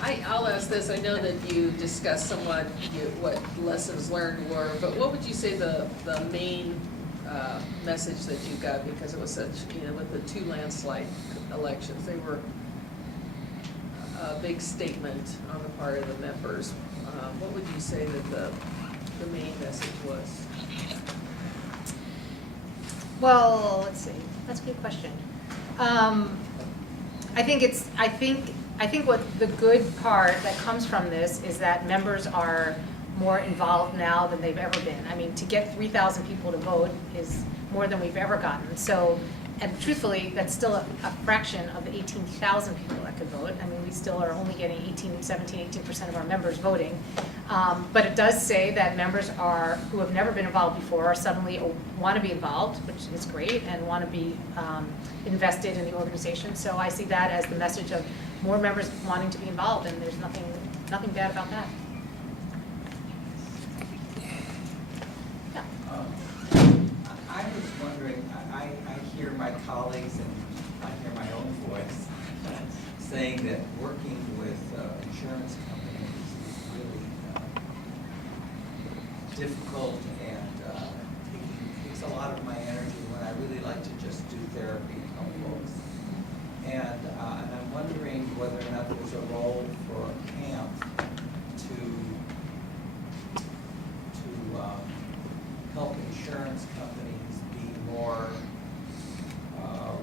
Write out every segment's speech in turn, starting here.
I'll ask this, I know that you discussed somewhat what lessons learned were, but what would you say the main message that you got, because it was such, with the two landslide elections, they were a big statement on the part of the members. What would you say that the main message was? Well, let's see. That's a good question. I think what the good part that comes from this is that members are more involved now than they've ever been. I mean, to get 3,000 people to vote is more than we've ever gotten. So, and truthfully, that's still a fraction of the 18,000 people that could vote. I mean, we still are only getting 18% of our members voting. But it does say that members who have never been involved before are suddenly want to be involved, which is great, and want to be invested in the organization. So I see that as the message of more members wanting to be involved, and there's nothing bad about that. Yeah. I was wondering, I hear my colleagues and I hear my own voice saying that working with insurance companies is really difficult and takes a lot of my energy when I really like to just do therapy and help folks. And I'm wondering whether or not there's a role for CAMFT to help insurance companies be more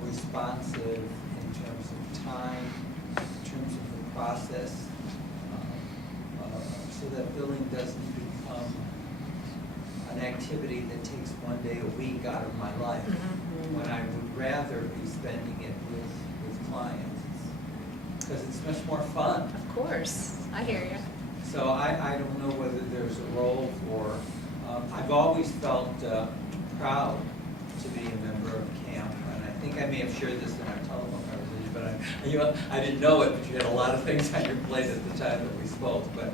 responsive in terms of time, in terms of the process, so that billing doesn't become an activity that takes one day a week out of my life, when I would rather be spending it with clients, because it's much more fun. Of course, I hear you. So I don't know whether there's a role for, I've always felt proud to be a member of CAMFT, and I think I may have shared this in our telephone conversation, but I didn't know it, but you had a lot of things on your plate at the time that we spoke, but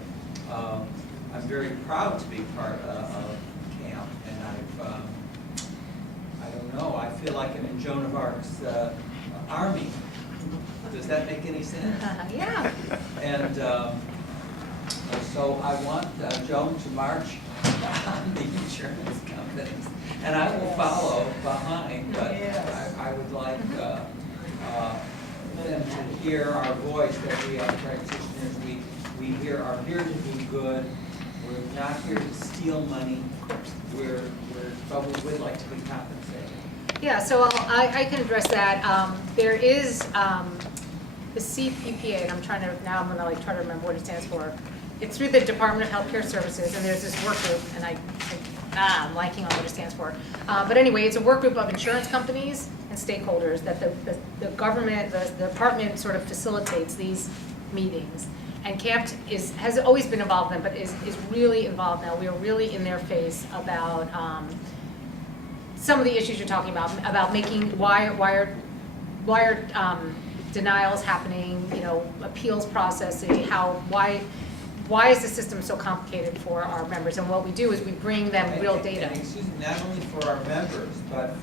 I'm very proud to be part of CAMFT, and I don't know, I feel like I'm in Joan of Arc's army. Does that make any sense? Yeah. And so I want Joan to march on the insurance companies, and I will follow behind, but I would like them to hear our voice, that we are practitioners, we are here to do good, we're not here to steal money, but we would like to be compensated. Yeah, so I can address that. There is the CPPA, and I'm going to try to remember what it stands for. It's through the Department of Healthcare Services, and there's this work group, and I'm blanking on what it stands for. But anyway, it's a work group of insurance companies and stakeholders that the government, the department sort of facilitates these meetings. And CAMFT has always been involved in them, but is really involved now. We are really in their face about some of the issues you're talking about making why are denials happening, appeals processing, why is the system so complicated for our members? And what we do is we bring them real data. And excuse me, not only for our members, but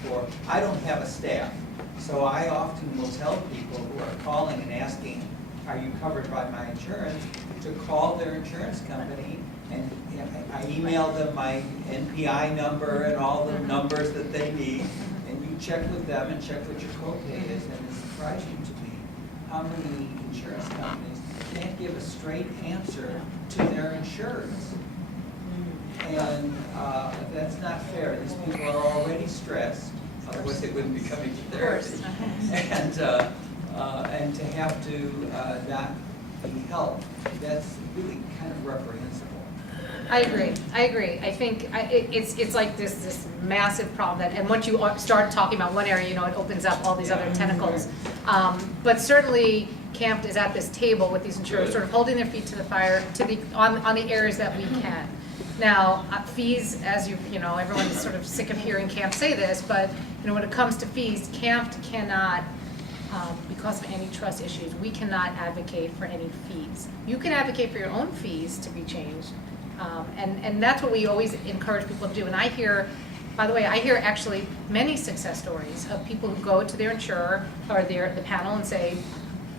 I don't have a staff, so I often will tell people who are calling and asking, are you covered by my insurance, to call their insurance company, and I email them my NPI number and all the numbers that they need, and you check with them and check what your copay is, and it's surprising to me how many insurance companies can't give a straight answer to their insurance. And that's not fair. These people are already stressed, otherwise they wouldn't be coming to therapy. And to have to not be helped, that's really kind of reprehensible. I agree. I think it's like this massive problem and once you start talking about one area, it opens up all these other tentacles. But certainly, CAMFT is at this table with these insurers, sort of holding their feet to the fire on the areas that we can. Now, fees, as everyone's sort of sick of hearing CAMFT say this, but when it comes to fees, CAMFT cannot, because of antitrust issues, we cannot advocate for any fees. You can advocate for your own fees to be changed, and that's what we always encourage people to do. And I hear, by the way, actually many success stories of people who go to their insurer or the panel and say,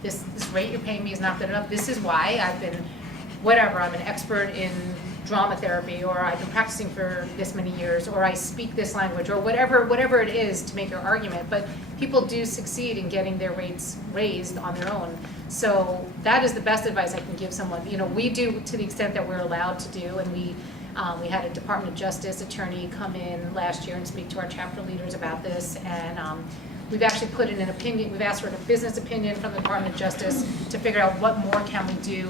this rate you're paying me is not good enough, this is why, I've been, whatever, I'm an expert in drama therapy, or I've been practicing for this many years, or I speak this language, or whatever it is to make your argument, but people do succeed in getting their rates raised on their own. So that is the best advice I can give someone. You know, we do to the extent that we're allowed to do, and we had a Department of Justice attorney come in last year and speak to our chapter leaders about this, and we've actually put in an opinion, we've asked for a business opinion from the Department of Justice to figure out what more can we do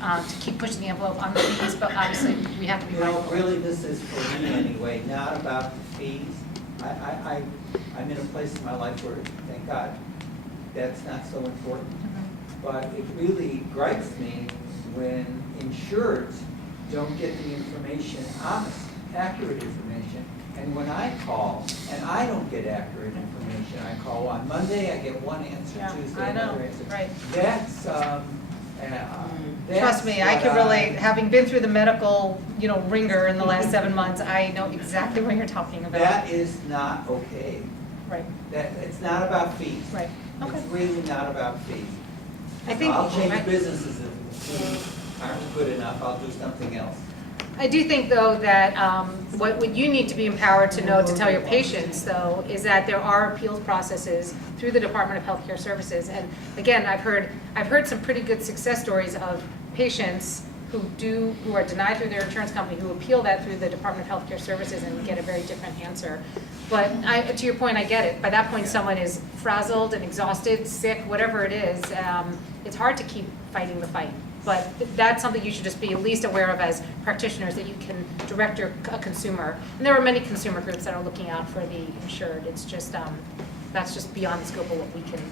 to keep pushing the envelope on the fees, but obviously we have to be You know, mindful. really, this is for me anyway, not about the fees. I'm in a place in my life where, thank God, that's not so important. But it really gripes me when insureds don't get the information, honest, accurate information. And when I call and I don't get accurate information, I call on Monday, I get one answer, Yeah, Tuesday, I know, another answer. right. That's, Trust me, I can relate, having been through the medical, you know, ringer in the last 7 months, I know exactly what you're talking about. That is not okay. Right, That, it's not about fees. right, okay. It's really not about fees. I think, I'll change right. businesses if the fees aren't good enough, I'll do something else. I do think, though, that what you need to be empowered to know, to tell your patients, though, is that there are appeals processes through the Department of Healthcare Services. And again, I've heard some pretty good success stories of patients who are denied through their insurance company, who appeal that through the Department of Healthcare Services and get a very different answer. But to your point, I get it. By that point, someone is frazzled and exhausted, sick, whatever it is. It's hard to keep fighting the fight. But that's something you should just be at least aware of as practitioners, that you can direct a consumer. And there are many consumer groups that are looking out for the insured. It's just, that's just beyond the scope of what we can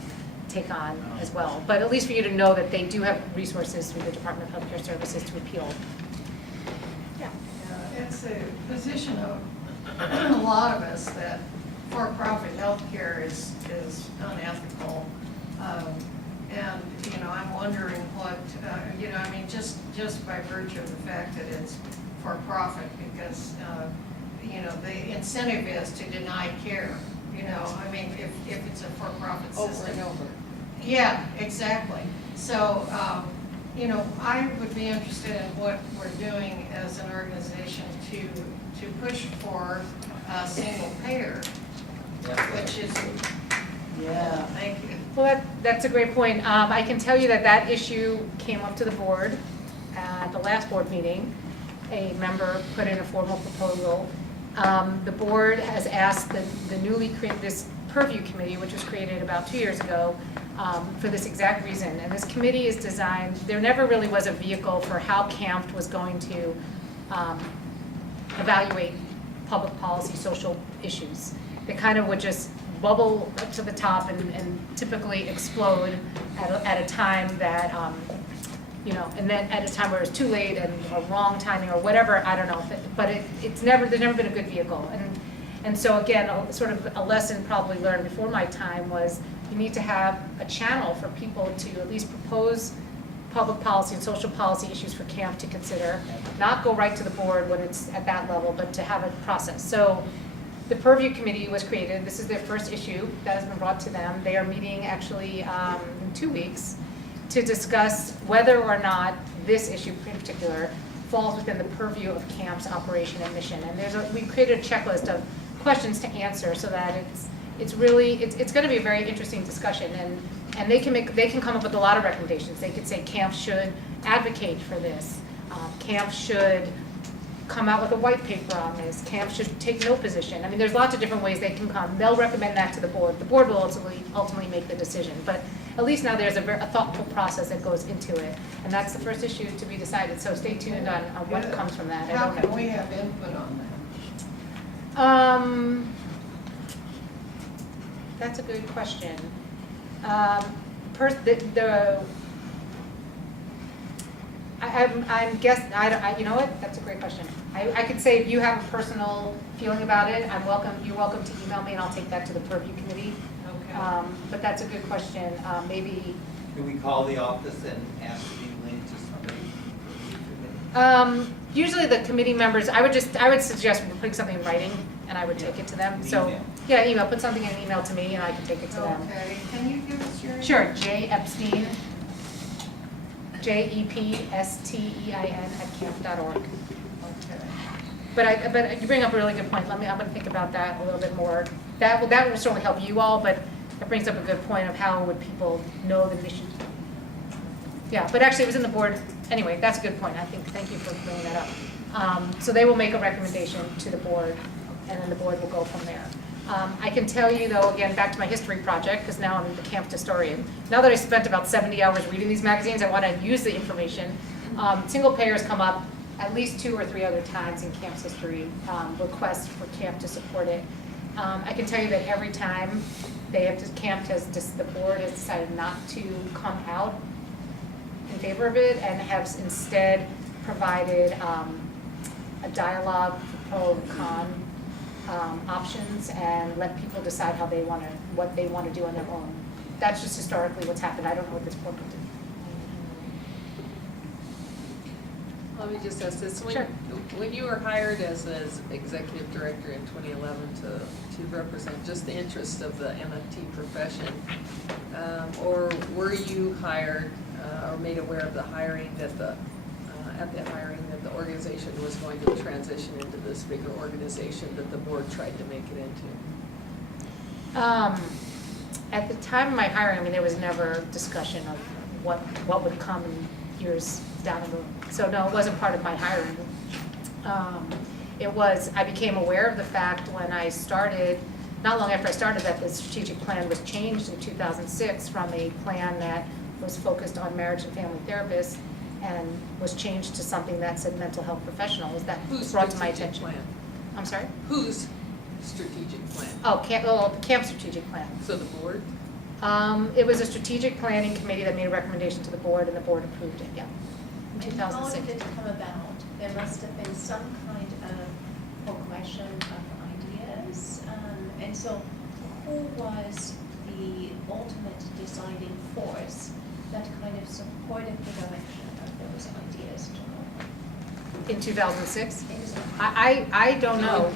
take on as well. But at least for you to know that they do have resources through the Department of Healthcare Services to appeal. Yeah. It's a position of a lot of us that for-profit healthcare is unethical. And, you know, I'm wondering what, you know, I mean, just by virtue of the fact that it's for-profit, because, you know, the incentive is to deny care, you know, I mean, if it's a for-profit system. Over and over. Yeah, exactly. So, you know, I would be interested in what we're doing as an organization to push for a single payer, which is, yeah, thank you. Well, that's a great point. I can tell you that issue came up to the board at the last board meeting. A member put in a formal proposal. The board has asked the newly created, this purview committee, which was created about 2 years ago, for this exact reason. And this committee is designed, there never really was a vehicle for how CAMFT was going to evaluate public policy, social issues. They kind of would just bubble up to the top and typically explode at a time that, you know, and then at a time where it's too late and or wrong timing or whatever, I don't know. But there's never been a good vehicle. And so again, sort of a lesson probably learned before my time was you need to have a channel for people to at least propose public policy and social policy issues for CAMFT to consider, not go right to the board when it's at that level, but to have a process. So the purview committee was created. This is their first issue that has been brought to them. They are meeting actually in 2 weeks to discuss whether or not this issue in particular falls within the purview of CAMFT's operation and mission. And we created a checklist of questions to answer so that it's going to be a very interesting discussion. And they can come up with a lot of recommendations. They could say CAMFT should advocate for this. CAMFT should come out with a white paper on this. CAMFT should take no position. I mean, there's lots of different ways they can come. They'll recommend that to the board. The board will ultimately make the decision. But at least now there's a thoughtful process that goes into it. And that's the first issue to be decided. So stay tuned on what comes from that. How can we have input on that? That's a good question. I'm guessing, you know what, that's a great question. I could say if you have a personal feeling about it, you're welcome to email me and I'll take that to the purview committee. Okay. But that's a good question, maybe. Can we call the office and ask to be linked to somebody? Usually the committee members, I would suggest putting something in writing and I would take it to them. An So, email. yeah, email, put something in an email to me and I can take it to them. Okay, can you give us your? Sure, J Epstein, JEPSTEIN@camp.org. Okay. But you bring up a really good point. I'm gonna think about that a little bit more. That will certainly help you all, but it brings up a good point of how would people know the mission. Yeah, but actually it was in the board, anyway, that's a good point. Thank you for bringing that up. So they will make a recommendation to the board, and then the board will go from there. I can tell you though, again, back to my history project, because now I'm the CAMFT historian. Now that I spent about 70 hours reading these magazines, I want to use the information. Single payers come up at least 2 or 3 other times in CAMFT's history, requests for CAMFT to support it. I can tell you that every time the board has decided not to come out in favor of it and have instead provided a dialogue, pro and con options, and let people decide what they want to do on their own. That's just historically what's happened. I don't know what this board will do. Let me just ask this, Sure. when you were hired as executive director in 2011 to represent just the interests of the MFT profession, or were you hired or made aware of the hiring at the organization was going to transition into this bigger organization that the board tried to make it into? At the time of my hiring, I mean, there was never discussion of what would come in years down the road. So no, it wasn't part of my hiring. I became aware of the fact when I started, not long after I started, that the strategic plan was changed in 2006 from a plan that was focused on marriage and family therapists and was changed to something that said mental health professionals. That Whose brought to my strategic attention. plan? I'm sorry? Whose strategic plan? Oh, the CAMP strategic plan. So the board? It was a strategic planning committee that made a recommendation to the board, and the board approved it, yeah, in And how 2006. did it come about? There must have been some kind of progression of ideas. And so who was the ultimate deciding force that kind of supported the direction of those ideas to go? In 2006? Exactly. I don't know.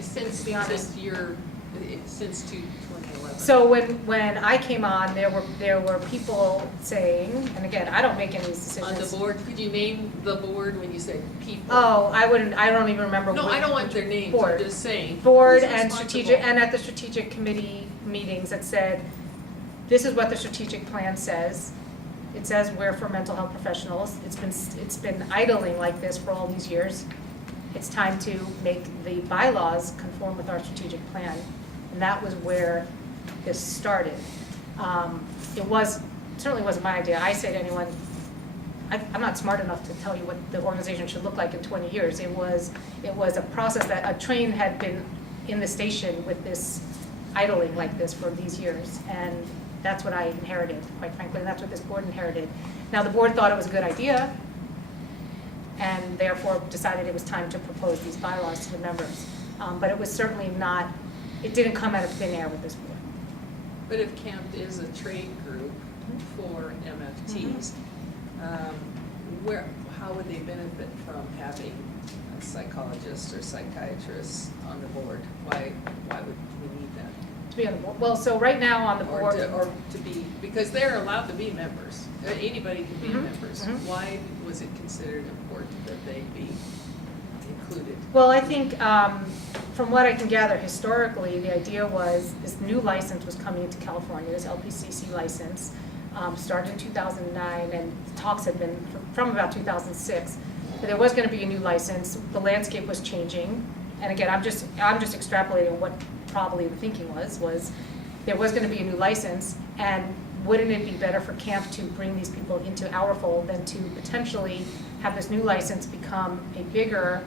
Since, To be honest. since 2011. So when I came on, there were people saying, and again, I don't make any of these On the decisions. board, could you name the board when you said people? Oh, I don't even remember. No, which- I don't want which their names, board. I'm just saying. Board who's and strategic, responsible? and at the strategic committee meetings that said, this is what the strategic plan says. It says we're for mental health professionals. It's been idling like this for all these years. It's time to make the bylaws conform with our strategic plan. And that was where this started. Certainly wasn't my idea. I say to anyone, I'm not smart enough to tell you what the organization should look like in 20 years. It was a process that a train had been in the station with this idling like this for these years. And that's what I inherited, quite frankly, and that's what this board inherited. Now, the board thought it was a good idea, and therefore decided it was time to propose these bylaws to the members. But it was certainly not, it didn't come out of thin air with this board. But if CAMFT is a trade group for MFTs, how would they benefit from having a psychologist or psychiatrist on the board? Why would we need that? To be on the board, well, so right now on the board. Or to be, because they're allowed to be members, anybody can be Mhm, members. mhm. Why was it considered important that they be included? Well, I think, from what I can gather historically, the idea was this new license was coming into California, this LPCC license, started in 2009, and talks had been from about 2006. But there was gonna be a new license, the landscape was changing, and again, I'm just extrapolating what probably the thinking was there was gonna be a new license, and wouldn't it be better for CAMP to bring these people into our fold than to potentially have this new license become a bigger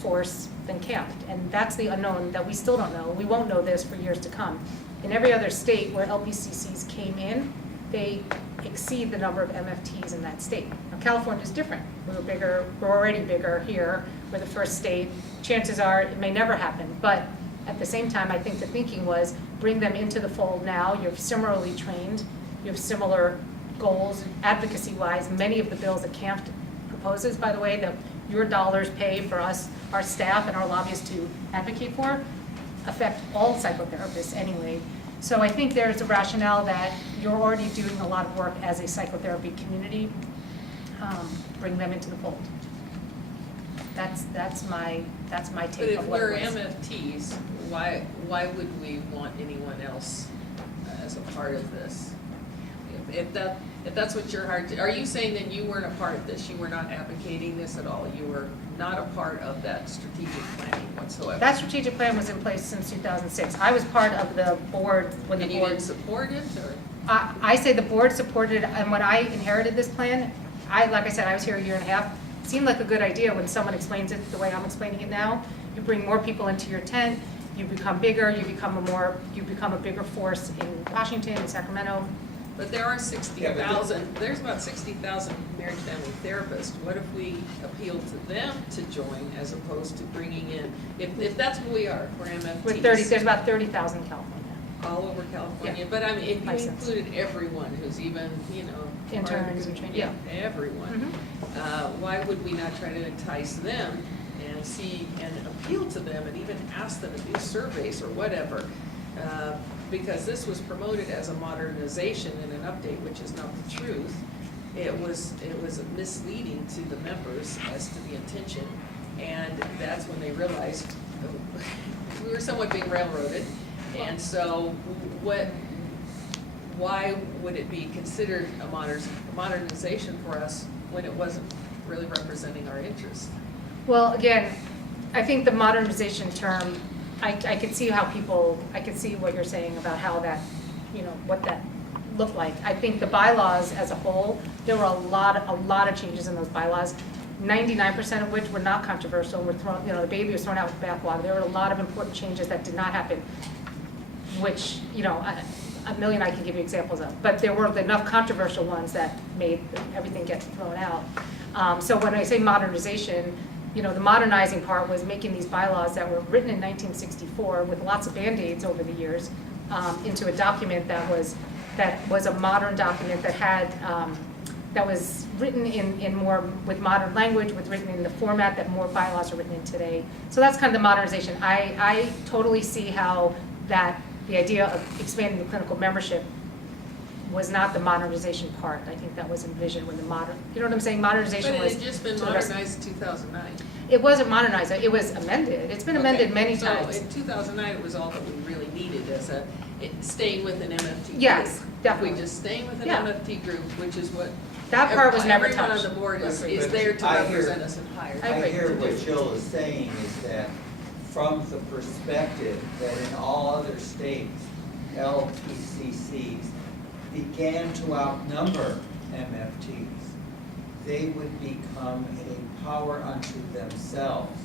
force than CAMP? And that's the unknown that we still don't know. We won't know this for years to come. In every other state where LPCCs came in, they exceed the number of MFTs in that state. Now, California is different. We're already bigger here. We're the first state. Chances are it may never happen, but at the same time, I think the thinking was bring them into the fold now. You're similarly trained. You have similar goals, advocacy-wise. Many of the bills that CAMFT proposes, by the way, that your dollars pay for us, our staff and our lobbyists to advocate for, affect all psychotherapists anyway. So I think there's a rationale that you're already doing a lot of work as a psychotherapy community, bring them into the fold. That's my But take if of what we're it was. MFTs, why would we want anyone else as a part of this? If that's what your heart, are you saying that you weren't a part of this? You were not advocating this at all? You were not a part of that strategic planning whatsoever? That strategic plan was in place since 2006. I was part of the board when the And you board. didn't support it, or? I say the board supported, and when I inherited this plan, like I said, I was here a year and a half. It seemed like a good idea when someone explains it the way I'm explaining it now. You bring more people into your tent, you become bigger, you become a bigger force in Washington, in Sacramento. But there are 60,000, there's about 60,000 marriage family therapists. What if we appeal to them to join as opposed to bringing in, if that's what we are, we're MFTs. There's about 30,000 in California. All over California, Yeah. but I mean, if you Licensed. included everyone who's even, part of the Interns and community, train- yeah. everyone, why would we not try to entice them and see, and appeal to them and even ask them to do surveys or whatever? Because this was promoted as a modernization and an update, which is not the truth. It was misleading to the members as to the intention, and that's when they realized we were somewhat being railroaded. And so why would it be considered a modernization for us when it wasn't really representing our interests? Well, again, I think the modernization term, I could see I could see what you're saying about how that, what that looked like. I think the bylaws as a whole, there were a lot of changes in those bylaws, 99% of which were not controversial, were thrown, the baby was thrown out with the bathwater. There were a lot of important changes that did not happen, which, a million I can give you examples of, but there were enough controversial ones that made everything get thrown out. So when I say modernization, the modernizing part was making these bylaws that were written in 1964 with lots of Band-Aids over the years into a document that was a modern document that had that was written in more with modern language, written in the format that more bylaws are written in today. So that's kind of the modernization. I totally see how the idea of expanding the clinical membership was not the modernization part. I think that was envisioned when the modern, you know what I'm saying? Modernization But was. it had just been to the rest- modernized in 2009. It wasn't modernized, it was amended. It's been amended Okay, many times. So in 2009, it was all that we really needed as staying with an MFT group. Yes, definitely. If we just staying with an Yeah. MFT group, which is what. That part was never Everyone on touched. the board is But there to I hear- represent us and hire. I I agree. hear what Jill is saying is that from the perspective that in all other states, LPCCs began to outnumber MFTs, they would become a power unto themselves.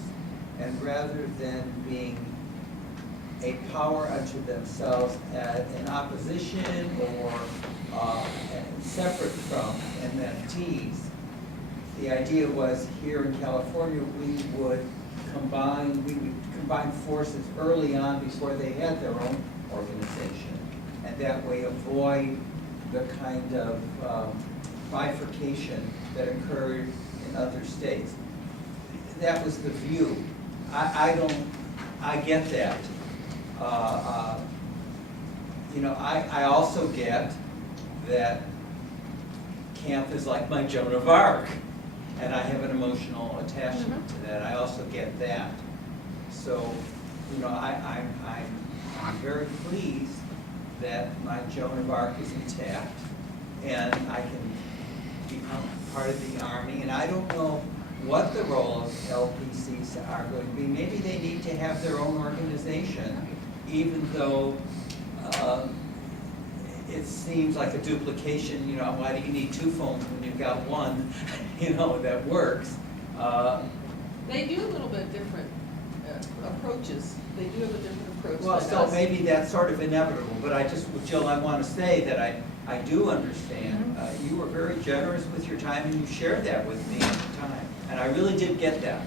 And rather than being a power unto themselves in opposition or separate from MFTs, the idea was here in California, we would combine forces early on before they had their own organization. And that way avoid the kind of bifurcation that occurred in other states. That was the view. I get that. I also get that camp is like my Joan of Arc, and I have an emotional attachment to that. I also get that. So, I'm very pleased that my Joan of Arc is intact, and I can become part of the Army. And I don't know what the role of LPCs are going to be. Maybe they need to have their own organization, even though it seems like a duplication. Why do you need two phones when you've got one, that works? They do a little bit different approaches. They do have a different approach Well, than so us. maybe that's sort of inevitable, but Jill, I want to say that I do understand. You were very generous with your time, and you shared that with me at the time, and I really did get that.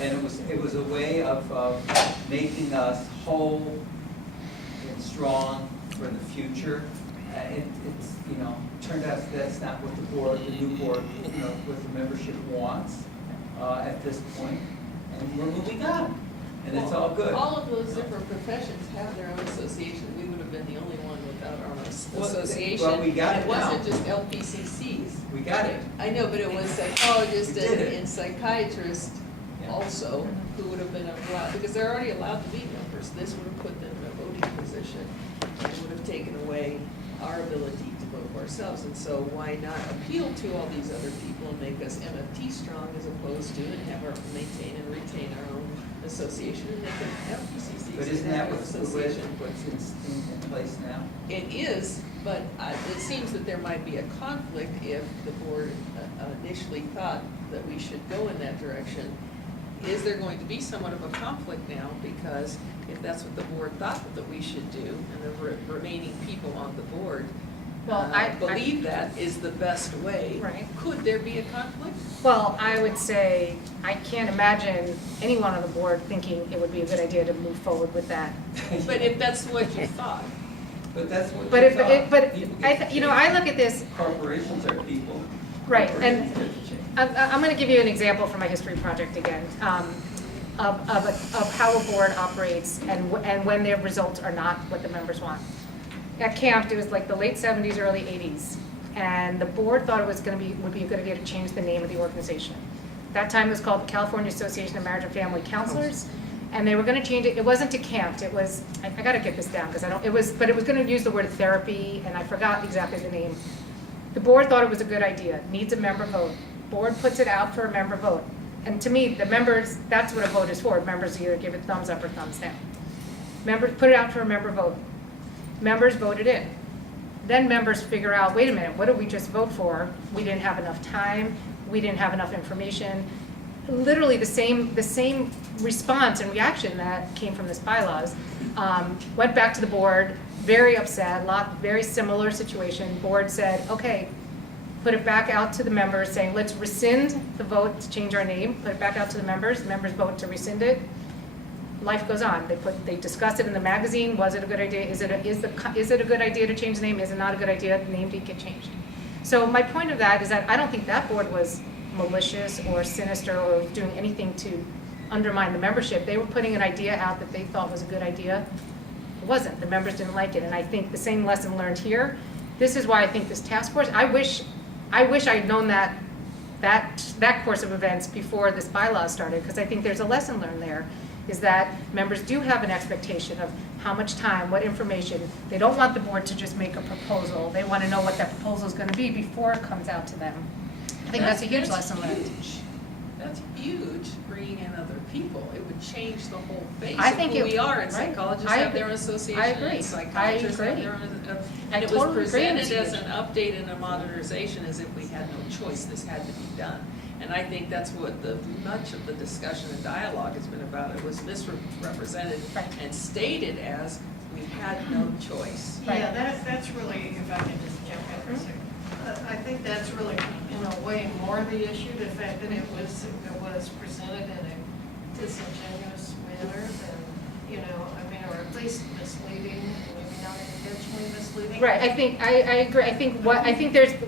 And it was a way of making us whole and strong for the future. it's, turned out that's not what the new board, what the membership wants at this point, and we're moving on, and it's all good. All of those different professions have their own association. We would have been the only one without our own Well, association. well, we got it now. wasn't just LPCCs. We got it. I know, but it was psychologists We did it. and psychiatrists Yeah. also, who would have been allowed, because they're already allowed to be members. This would have put them in a voting position, and would have taken away our ability to vote for ourselves. And so why not appeal to all these other people and make us MFT strong as opposed to, and have our, maintain and retain our own association and make them LPCCs. But isn't and that have what's our what's in place now? It is, but it seems that there might be a conflict if the board initially thought that we should go in that direction. Is there going to be somewhat of a conflict now? Because if that's what the board thought that we should do, and the remaining people on the board Well, I believe that is the best way, Right. could there be a conflict? Well, I would say, I can't imagine anyone on the board thinking it would be a good idea to move forward with that. But if that's what you thought, But that's what But you if, thought. but, People I, get to I look at this, corporations are people. Right, and- Corporations get to change. I'm going to give you an example from my history project again, of how a board operates and when their results are not what the members want. At CAMFT, it was like the late 70s, early 80s, and the board thought it was would be a good idea to change the name of the organization. That time it was called the California Association of Marriage and Family Counselors, and they were going to change it. It wasn't to CAMFT. It was, I got to get this down because but it was going to use the word therapy, and I forgot exactly the name. The board thought it was a good idea. Needs a member vote. Board puts it out for a member vote. And to me, the members, that's what a vote is for. Members either give it thumbs up or thumbs down. Members put it out for a member vote. Members voted in. Then members figure out, wait a minute, what did we just vote for? We didn't have enough time. We didn't have enough information. Literally the same response and reaction that came from this bylaws. Went back to the board, very upset, very similar situation. Board said, okay, put it back out to the members saying, let's rescind the vote to change our name, put it back out to the members vote to rescind it. Life goes on. They discuss it in the magazine. Was it a good idea? Is it a good idea to change the name? Is it not a good idea? The name didn't get changed. So my point of that is that I don't think that board was malicious or sinister or doing anything to undermine the membership. They were putting an idea out that they thought was a good idea. It wasn't. The members didn't like it. And I think the same lesson learned here. This is why I think this task force, I wish I had known that course of events before this bylaw started, because I think there's a lesson learned there, is that members do have an expectation of how much time, what information. They don't want the board to just make a proposal. They want to know what that proposal is going to be before it comes out to them. I think that's a huge lesson learned. Huge. That's huge, bringing in other people. It would change the whole face I of think who it- we are, and right. psychologists I have their own agree. association, I agree. and psychiatrists I have agree. their own. I And it totally was agree. presented It's as huge. an update and a modernization as if we had no choice, this had to be done. And I think that's what much of the discussion and dialogue has been about. It was misrepresented Right. and stated as we had no choice. Yeah, that's really, if I can just jump in for a second. I think that's really, in a way, more the issue, the fact that it was presented in a disingenuous manner than, or at least misleading, maybe not intentionally misleading. Right, I agree.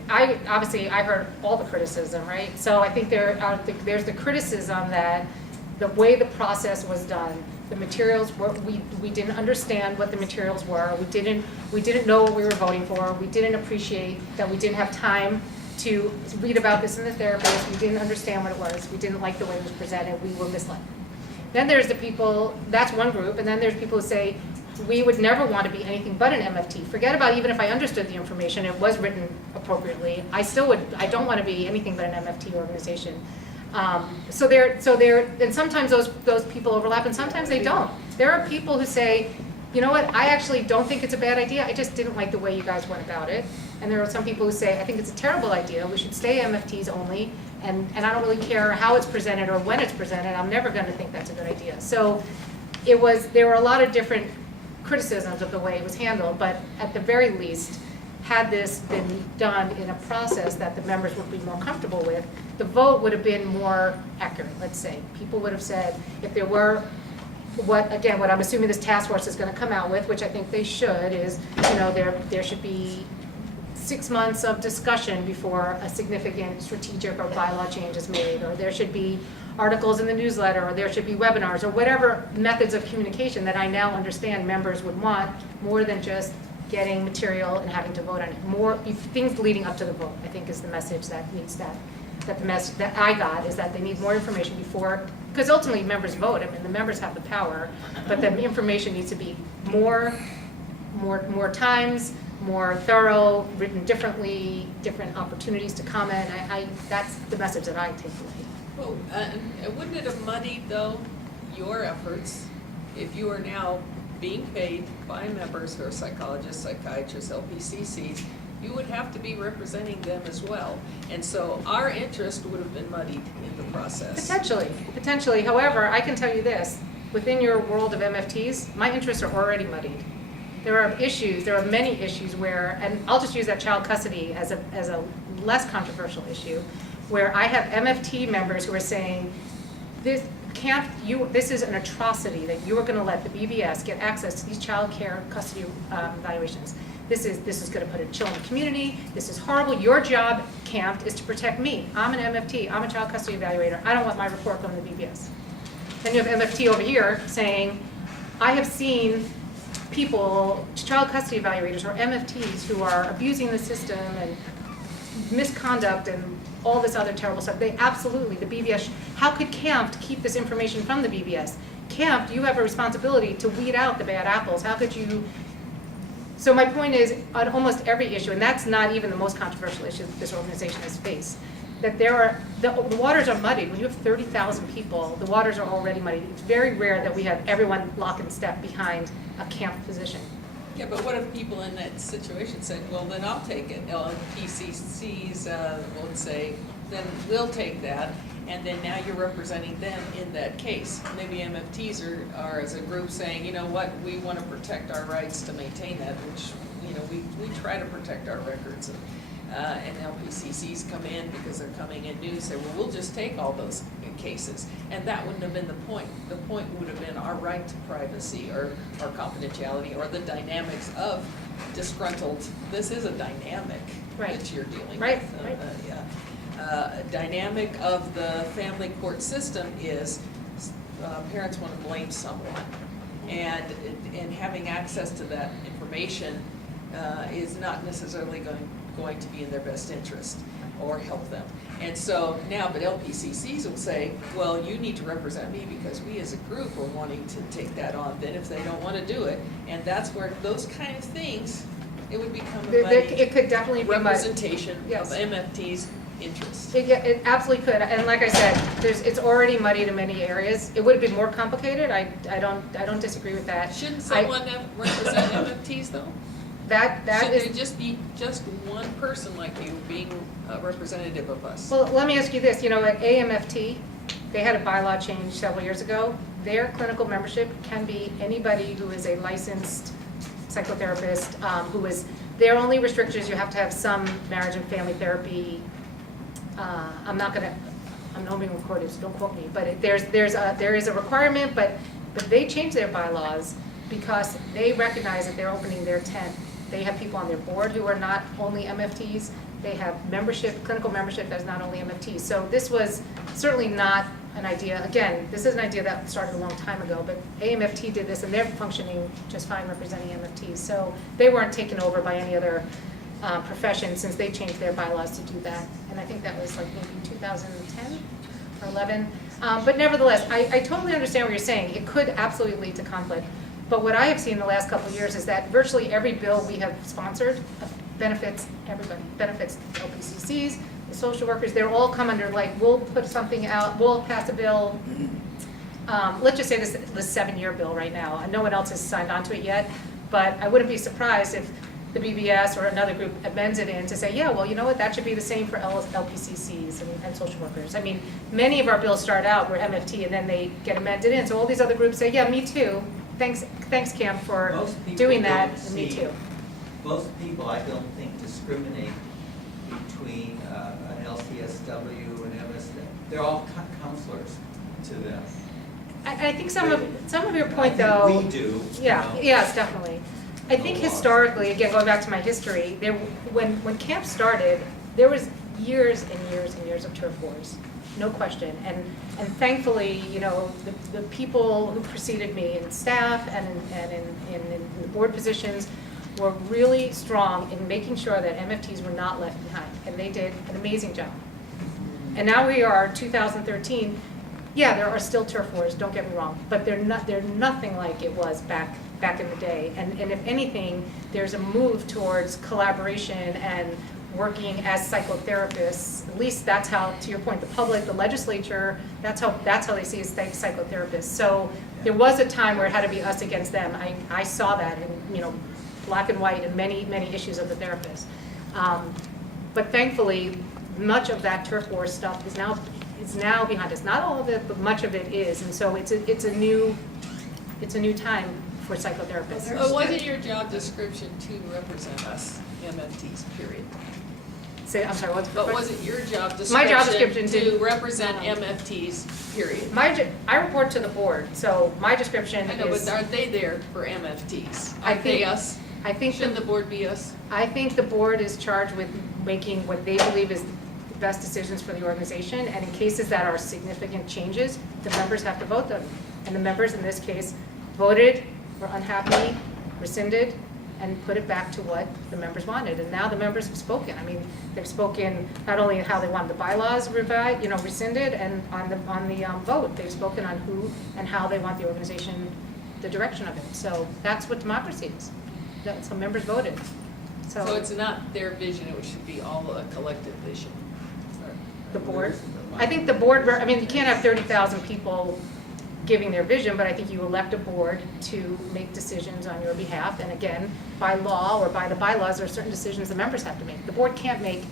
I heard all the criticism, right? So I think there's the criticism that the way the process was done, the materials were, we didn't understand what the materials were. We didn't know what we were voting for. We didn't appreciate that we didn't have time to read about this in the therapist. We didn't understand what it was. We didn't like the way it was presented. We were misled. Then there's the people, that's one group, and then there's people who say, we would never want to be anything but an MFT. Forget about even if I understood the information, it was written appropriately. I don't want to be anything but an MFT organization. So and sometimes those people overlap and sometimes they don't. There are people who say, you know what, I actually don't think it's a bad idea, I just didn't like the way you guys went about it. And there are some people who say, I think it's a terrible idea, we should stay MFTs only, and I don't really care how it's presented or when it's presented, I'm never going to think that's a good idea. So there were a lot of different criticisms of the way it was handled, but at the very least, had this been done in a process that the members would be more comfortable with, the vote would have been more accurate, let's say. People would have said, if there were what I'm assuming this task force is gonna come out with, which I think they should, is, there should be 6 months of discussion before a significant strategic or bylaw change is made, or there should be articles in the newsletter, or there should be webinars, or whatever methods of communication that I now understand members would want, more than just getting material and having to vote on it. More, things leading up to the vote, I think, is the message that needs that the message that I got is that they need more information before, because ultimately members vote, I mean, the members have the power, but the information needs to be more times, more thorough, written differently, different opportunities to comment. That's the message that I take away. Well, wouldn't it have muddied, though, your efforts if you are now being paid by members who are psychologists, psychiatrists, LPCCs? You would have to be representing them as well. And so our interest would have been muddied in the process. Potentially. However, I can tell you this, within your world of MFTs, my interests are already muddied. There are many issues where, and I'll just use that child custody as a less controversial issue, where I have MFT members who are saying, this is an atrocity that you are going to let the BVS get access to these child care custody evaluations. This is going to put a chill in the community. This is horrible. Your job, CAMFT, is to protect me. I'm an MFT. I'm a child custody evaluator. I don't want my report going to the BVS. Then you have MFT over here saying, I have seen people, child custody evaluators or MFTs, who are abusing the system and misconduct and all this other terrible stuff. They absolutely, the BVS, how could CAMFT keep this information from the BVS? CAMFT, you have a responsibility to weed out the bad apples. How could you? So my point is, on almost every issue, and that's not even the most controversial issue that this organization has faced, that the waters are muddied. When you have 30,000 people, the waters are already muddied. It's very rare that we have everyone lock and step behind a CAMFT position. Yeah, but what if people in that situation said, well, then I'll take it. LPCCs would say, then we'll take that, and then now you're representing them in that case. Maybe MFTs are as a group saying, you know what, we want to protect our rights to maintain that, which, we try to protect our records. And LPCCs come in because they're coming in new and say, well, we'll just take all those cases. And that wouldn't have been the point. The point would have been our right to privacy or confidentiality or the dynamics of disgruntled. This is a dynamic that you're dealing with. Dynamic of the family court system is parents want to blame someone. And having access to that information is not necessarily going to be in their best interest or help them. And so now, but LPCCs will say, well, you need to represent me because we as a group are wanting to take that on. Then if they don't want to do it, and that's where those kind of things, it would become a It could definitely be representation yes. of MFT's interest. It absolutely could, and like I said, it's already muddied in many areas. It would have been more complicated. I don't disagree with that. Shouldn't someone represent MFTs though? Should there just be just one person like you being a representative of us? Well, let me ask you this. At AMFT, they had a bylaw change several years ago. Their clinical membership can be anybody who is a licensed psychotherapist, their only restriction is you have to have some marriage and family therapy. I'm not being recorded, so don't quote me, but there is a requirement, but they changed their bylaws because they recognize that they're opening their tent. They have people on their board who are not only MFTs. They have clinical membership that's not only MFTs. So this was certainly not an idea. Again, this is an idea that started a long time ago, but AMFT did this and they're functioning just fine representing MFTs. So they weren't taken over by any other profession since they changed their bylaws to do that. And I think that was like maybe 2010 or 11. But nevertheless, I totally understand what you're saying. It could absolutely lead to conflict. But what I have seen in the last couple of years is that virtually every bill we have sponsored benefits everybody. Benefits the LPCCs, the social workers. They're all come under we'll put something out, we'll pass a bill. Let's just say this 7-year bill right now. And no one else has signed on to it yet. But I wouldn't be surprised if the BBS or another group amends it in to say, yeah, well, you know what, that should be the same for LPCCs and social workers. I mean, many of our bills start out where MFT and then they get amended in. So all these other groups say, yeah, me too. Thanks, CAMFT, for doing that, and me too. Most people, I don't think, discriminate between an LCSW and MS. They're all counselors to them. I think some of your I point think though. we do. Yeah, you know. yes, definitely. I think A lot. historically, again, going back to my history, when camp started, there was years and years and years of turf wars, no question. And thankfully, you know, the people who preceded me in staff and in the board positions were really strong in making sure that MFTs were not left behind, and they did an amazing job. And now we are 2013. Yeah, there are still turf wars, don't get me wrong, but they're nothing like it was back in the day. And if anything, there's a move towards collaboration and working as psychotherapists. At least that's how, to your point, the public, the legislature, that's how they see as psychotherapists. So there was a time where it had to be us against them. I saw that in, you know, black and white in many issues of the therapist. But thankfully, much of that turf war stuff is now behind us. Not all of it, but much of it is. And so it's a new time for psychotherapists. But wasn't your job description to represent us, MFTs, period? I'm sorry, what's But wasn't your job My job description description to represent MFTs, period? I report to the board, so my description I know, but is, aren't they there for MFTs? I Aren't they think- us? I think Shouldn't the board be us? I think the board is charged with making what they believe is the best decisions for the organization, and in cases that are significant changes, the members have to vote them. And the members in this case voted, were unhappy, rescinded, and put it back to what the members wanted. And now the members have spoken. I mean, they've spoken not only how they want the bylaws revised, rescinded, and on the vote, they've spoken on who and how they want the organization, the direction of it. So that's what democracy is. So members voted. So it's not their vision, it should be all a collective vision. The board. I think the board, I mean, you can't have 30,000 people giving their vision, but I think you elect a board to make decisions on your behalf. And again, by law or by the bylaws, there are certain decisions the members have to make. The board can't make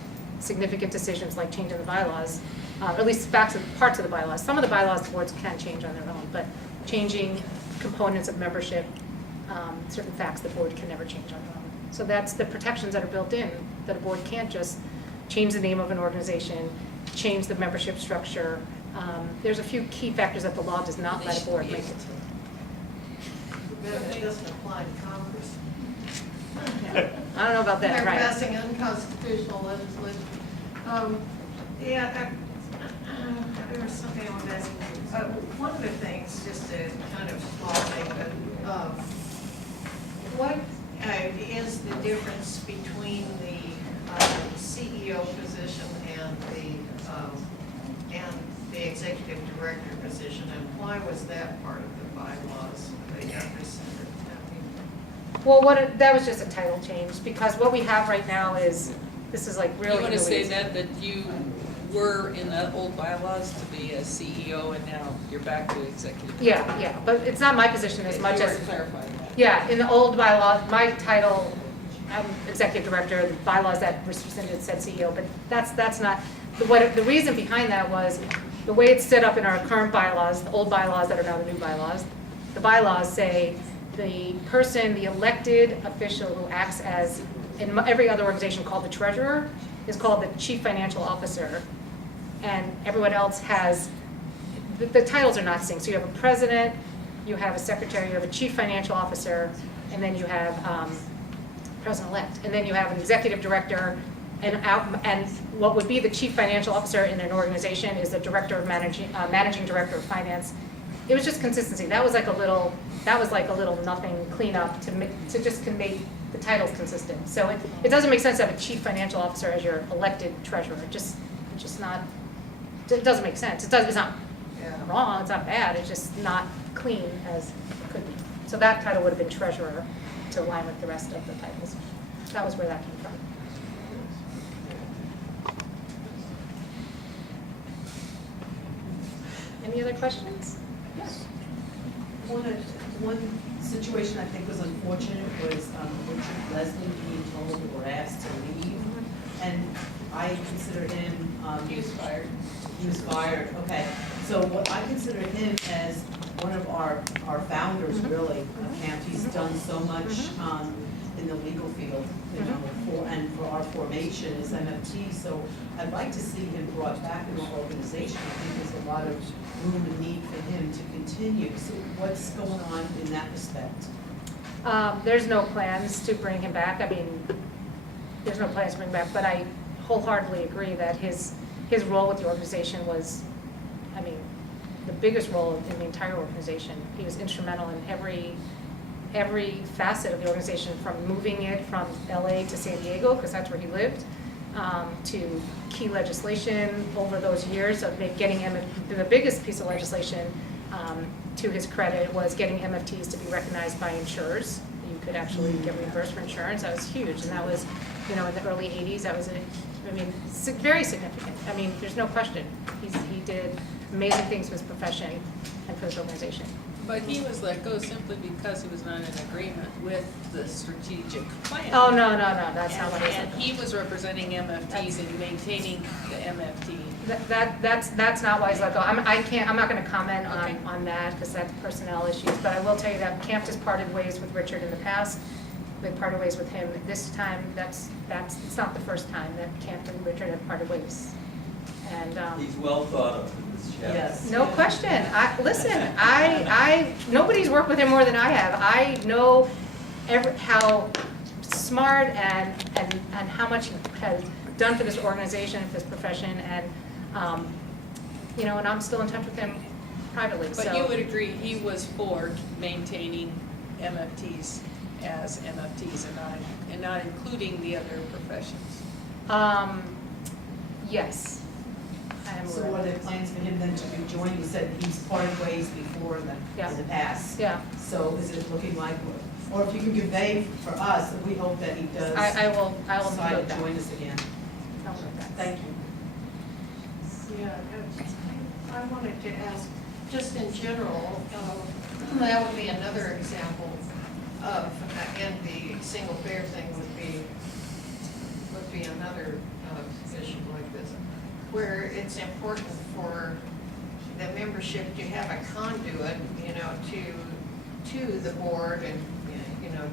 significant decisions like changing the bylaws, or at least parts of the bylaws. Some of the bylaws the boards can change on their own, but changing components of membership, certain facts the board can never change on their own. So that's the protections that are built in, that a board can't just change the name of an organization, change the membership structure. There's a few key factors that the law does not let a board make it. It doesn't apply to Congress. I don't know about that, They're right? passing unconstitutional legislation. There was something I wanted to ask. One of the things, just a kind of small thing, but what is the difference between the CEO position and the executive director position, and why was that part of the bylaws? They got rescinded. Well, that was just a title change, because what we have right now is, this is like really. You want to say weeds. that you were in the old bylaws to be a CEO and now you're back to executive? Yeah, but it's not my position as much You as. were clarifying that. Yeah, in the old bylaw, my title, I'm executive director, the bylaws that were rescinded said CEO, but that's not, the reason behind that was, the way it's set up in our current bylaws, the old bylaws that are now the new bylaws, the bylaws say the person, the elected official who acts as, in every other organization called the treasurer, is called the chief financial officer, and everyone else has, the titles are not synced, so you have a president, you have a secretary, you have a chief financial officer, and then you have president-elect, and then you have an executive director, and what would be the chief financial officer in an organization is the director of managing director of finance. It was just consistency. That was like a little nothing cleanup to just make the titles consistent. So it doesn't make sense to have a chief financial officer as your elected treasurer. It doesn't make sense. It's not wrong, it's not bad, it's just not clean as it could be. So that title would have been treasurer to align with the rest of the titles. That was where that came from. Any other questions? Yes. One situation I think was unfortunate was Richard Leslie being told or asked to leave. And I consider him. He was fired. He was fired, okay. So what I consider him as one of our founders, really, of CAMFT. He's done so much. in the legal field, you know, for our formation as MFT. So I'd like to see him brought back in our organization. I think there's a lot of room and need for him to continue. So what's going on in that respect? There's no plans to bring him back. I mean, there's no plans to bring him back, but I wholeheartedly agree that his role with the organization was, I mean, the biggest role in the entire organization. He was instrumental in every facet of the organization, from moving it from LA to San Diego, because that's where he lived, to key legislation over those years of getting the biggest piece of legislation, to his credit, was getting MFTs to be recognized by insurers. You could actually get reimbursed for insurance. That was huge, and that was, you know, in the early 80s. That was, very significant. I mean, there's no question. He did amazing things for his profession and for this organization. But he was let go simply because he was not in agreement with the strategic plan. Oh, no, that's not what I said. And he was representing MFTs and maintaining the MFT. That's not why he's let go. I'm not gonna comment Okay. on that, because that's personnel issues, but I will tell you that CAMFT has parted ways with Richard in the past. They parted ways with him this time. It's not the first time that CAMFT and Richard have parted ways. And, He's well thought of in this chapter. Yes. no question. Nobody's worked with him more than I have. I know how smart and how much he has done for this organization, for this profession, and, you know, and I'm still in touch with him privately, so. But you would agree he was for maintaining MFTs as MFTs and not including the other professions? Yes. I am So aware what of are that. the plans for him then to rejoin? You said he's parted ways before in the past. Yeah, So is it looking like, or if you can convey for us, that we hope that he does I will decide note to that. join us again. I'll note that. Thank you. Yeah, I wanted to ask, just in general, that would be another example of, and the single payer thing would be another issue like this, where it's important for the membership to have a conduit, you know, to the board and, you know,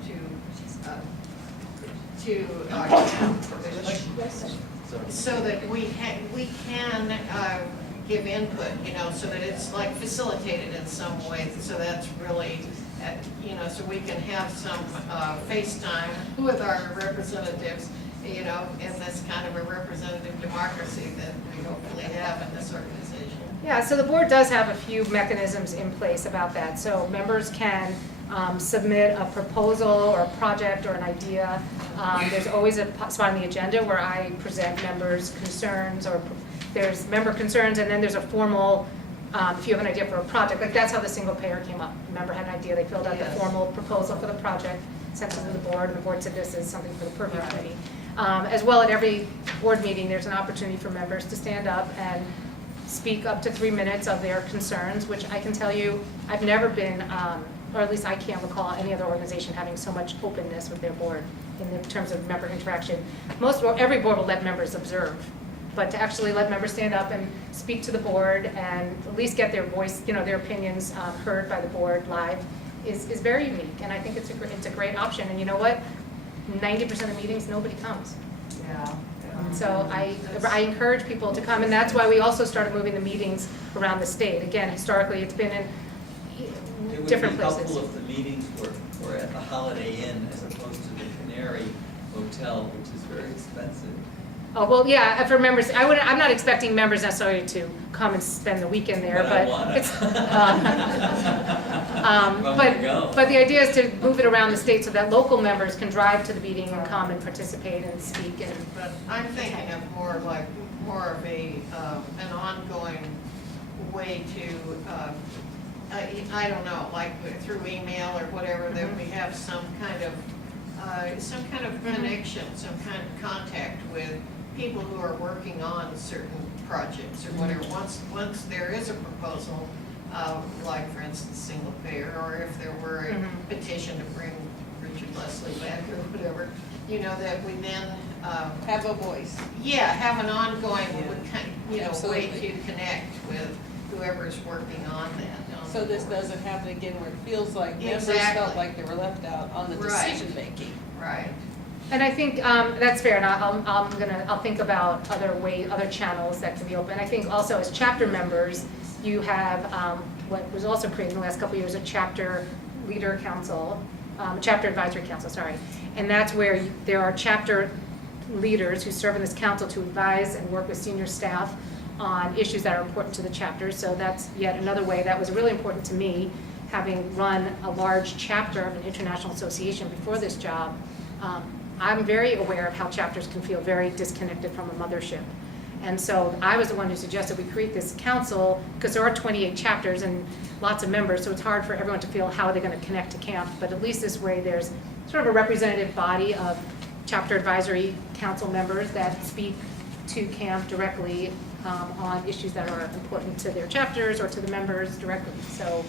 so that we can give input, you know, so that it's like facilitated in some way. So that's really, you know, so we can have some FaceTime with our representatives, you know, in this kind of a representative democracy that we hopefully have in this organization. Yeah, so the board does have a few mechanisms in place about that. So members can submit a proposal or a project or an idea. There's always a spot on the agenda where I present members' concerns, or there's member concerns, and then there's a formal, if you have an idea for a project, like that's how the single payer came up. A member had an idea, they filled out the Yes. formal proposal for the project, sent it to the board, and the board said this is something for the purview committee. As well, at every board meeting, there's an opportunity for members to stand up and speak up to 3 minutes of their concerns, which I can tell you, I've never been, or at least I can't recall any other organization having so much openness with their board in terms of member interaction. Every board will let members observe, but to actually let members stand up and speak to the board and at least get their voice, you know, their opinions heard by the board live is very unique, and I think it's a great option. And you know what? 90% of meetings, nobody comes. Yeah. So I encourage people to come, and that's why we also started moving the meetings around the state. Again, historically, it's been in different It would be places. helpful if the meetings were at the Holiday Inn as opposed to the Canary Hotel, which is very expensive. Oh, well, yeah, for members, I'm not expecting members necessarily to come and spend the weekend there, But I but wanna. it's, I'm gonna go. but the idea is to move it around the state so that local members can drive to the meeting and come and participate and speak and. But I'm thinking of more of an ongoing way to, I don't know, like through email or whatever, that we have some kind of connection, some kind of contact with people who are working on certain projects or whatever. Once there is a proposal, like for instance, single payer, or if there were a petition to bring Richard Leslie back or whatever, you know, that we then, Have a voice. have an ongoing, way Absolutely. to connect with whoever's working on that. So this doesn't happen again where it feels like members Exactly. felt like they were left out on the Right. decision making. Right. And I think that's fair, and I'll think about other channels that can be open. I think also as chapter members, you have what was also created in the last couple of years, a chapter leader council, chapter advisory council, sorry. And that's where there are chapter leaders who serve in this council to advise and work with senior staff on issues that are important to the chapter. So that's yet another way that was really important to me, having run a large chapter of an international association before this job. I'm very aware of how chapters can feel very disconnected from a mothership. And so I was the one who suggested we create this council, because there are 28 chapters and lots of members, so it's hard for everyone to feel how are they going to connect to CAMFT. But at least this way there's sort of a representative body of chapter advisory council members that speak to CAMFT directly on issues that are important to their chapters or to the members directly. So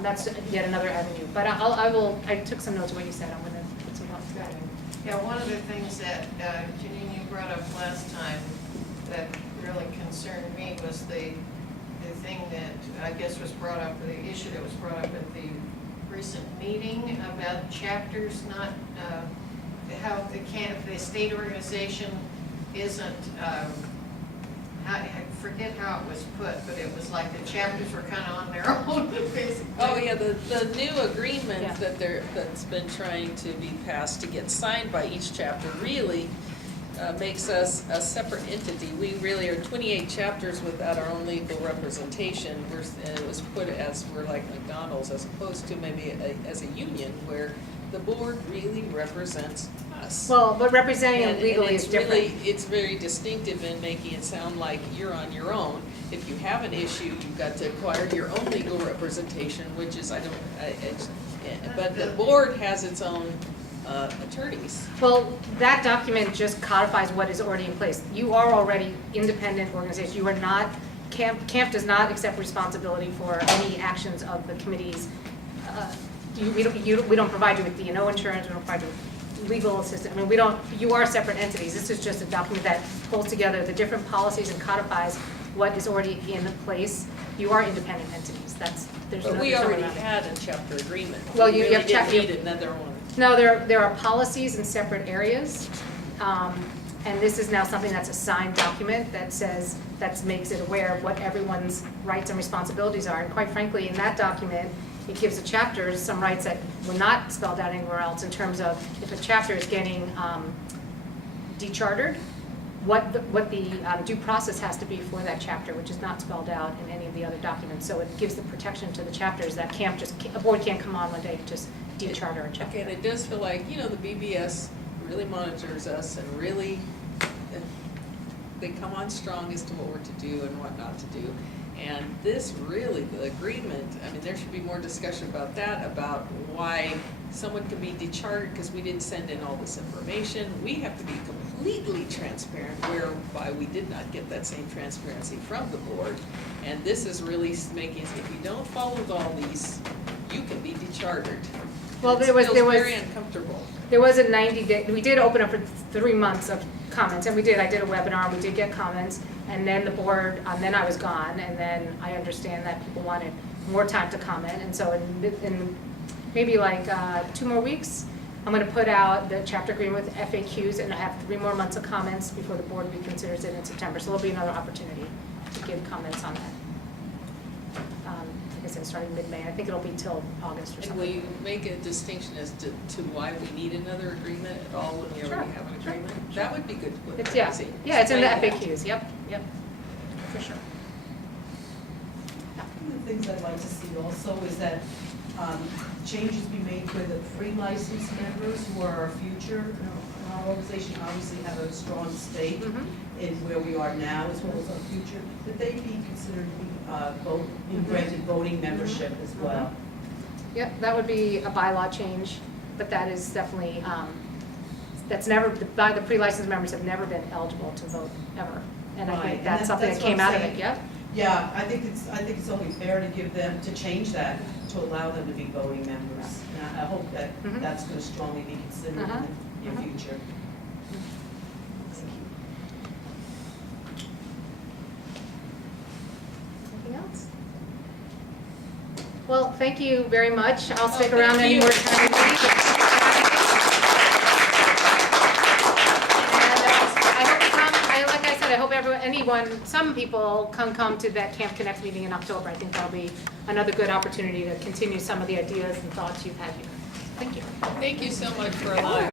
that's yet another avenue. But I took some notes of what you said. I'm going to put some thoughts together. Yeah, one of the things that Janine, you brought up last time that really concerned me was the thing that I guess was brought up, the issue that was brought up at the recent meeting about chapters not, how the state organization isn't, I forget how it was put, but it was like the chapters were kind of on their own, basically. Oh, yeah, the new agreement Yeah. that's been trying to be passed to get signed by each chapter really makes us a separate entity. We really are 28 chapters without our own legal representation. And it was put as we're like McDonald's, as opposed to maybe as a union where the board really represents us. Well, but representing them And legally it's is different. really, it's very distinctive in making it sound like you're on your own. If you have an issue, you've got to acquire your own legal representation, which is, but the board has its own attorneys. Well, that document just codifies what is already in place. You are already independent organization. You are not, CAMFT does not accept responsibility for any actions of the committees. We don't provide you with D&O insurance, we don't provide you with legal assistance. I mean, you are separate entities. This is just a document that pulls together the different policies and codifies what is already in place. You are independent entities. There's no But we there's no already around it. had a chapter agreement. Well, We you really have didn't you- need another one. No, there are policies in separate areas, and this is now something that's a signed document that makes it aware of what everyone's rights and responsibilities are. And quite frankly, in that document, it gives the chapters some rights that were not spelled out anywhere else in terms of if a chapter is getting dechartered, what the due process has to be for that chapter, which is not spelled out in any of the other documents. So it gives the protection to the chapters that a board can't come on one day and just decharter a chapter. Okay, and it does feel like, the BBS really monitors us and really, they come on strong as to what we're to do and what not to do. And this really, the agreement, there should be more discussion about that, about why someone can be dechartered because we didn't send in all this information. We have to be completely transparent, whereby we did not get that same transparency from the board. And this is really making, if you don't follow all these, you can be dechartered. Well, It feels very uncomfortable. There was a 90-day, we did open up for 3 months of comments, and I did a webinar, and we did get comments, and then the board, then I was gone, and then I understand that people wanted more time to comment, and so in maybe like 2 more weeks, I'm gonna put out the chapter agreement with FAQs, and I have 3 more months of comments before the board reconsiders it in September, so there'll be another opportunity to give comments on that. Like I said, starting mid-May, I think it'll be till August or And something. will you make a distinction as to why we need another agreement at all when we already have an agreement? That would be good to put. It's, see. yeah, it's in the Explain that. FAQs, yep, for sure. One of the things I'd like to see also is that changes be made for the pre-licensed members who are our future. Our organization obviously have a strong stake Mhm. in where we are now as well as our future. That they be considered granted voting membership as well. Yep, that would be a bylaw change, but that is definitely, the pre-licensed members have never been eligible to vote, ever. And I Right, think and that's something that that's what came I'm out of it, saying. yep. Yeah, I think it's only fair to give them, to change that, to allow them to be voting members. And I hope that Mhm. that's going to strongly be considered Uh-huh, in the uh-huh. future. Anything else? Well, thank you very much. I'll stick Oh, around thank any you. more time. some people can come to that Camp Connect meeting in October. I think that'll be another good opportunity to continue some of the ideas and thoughts you've had here. Thank you. Thank you so much for allowing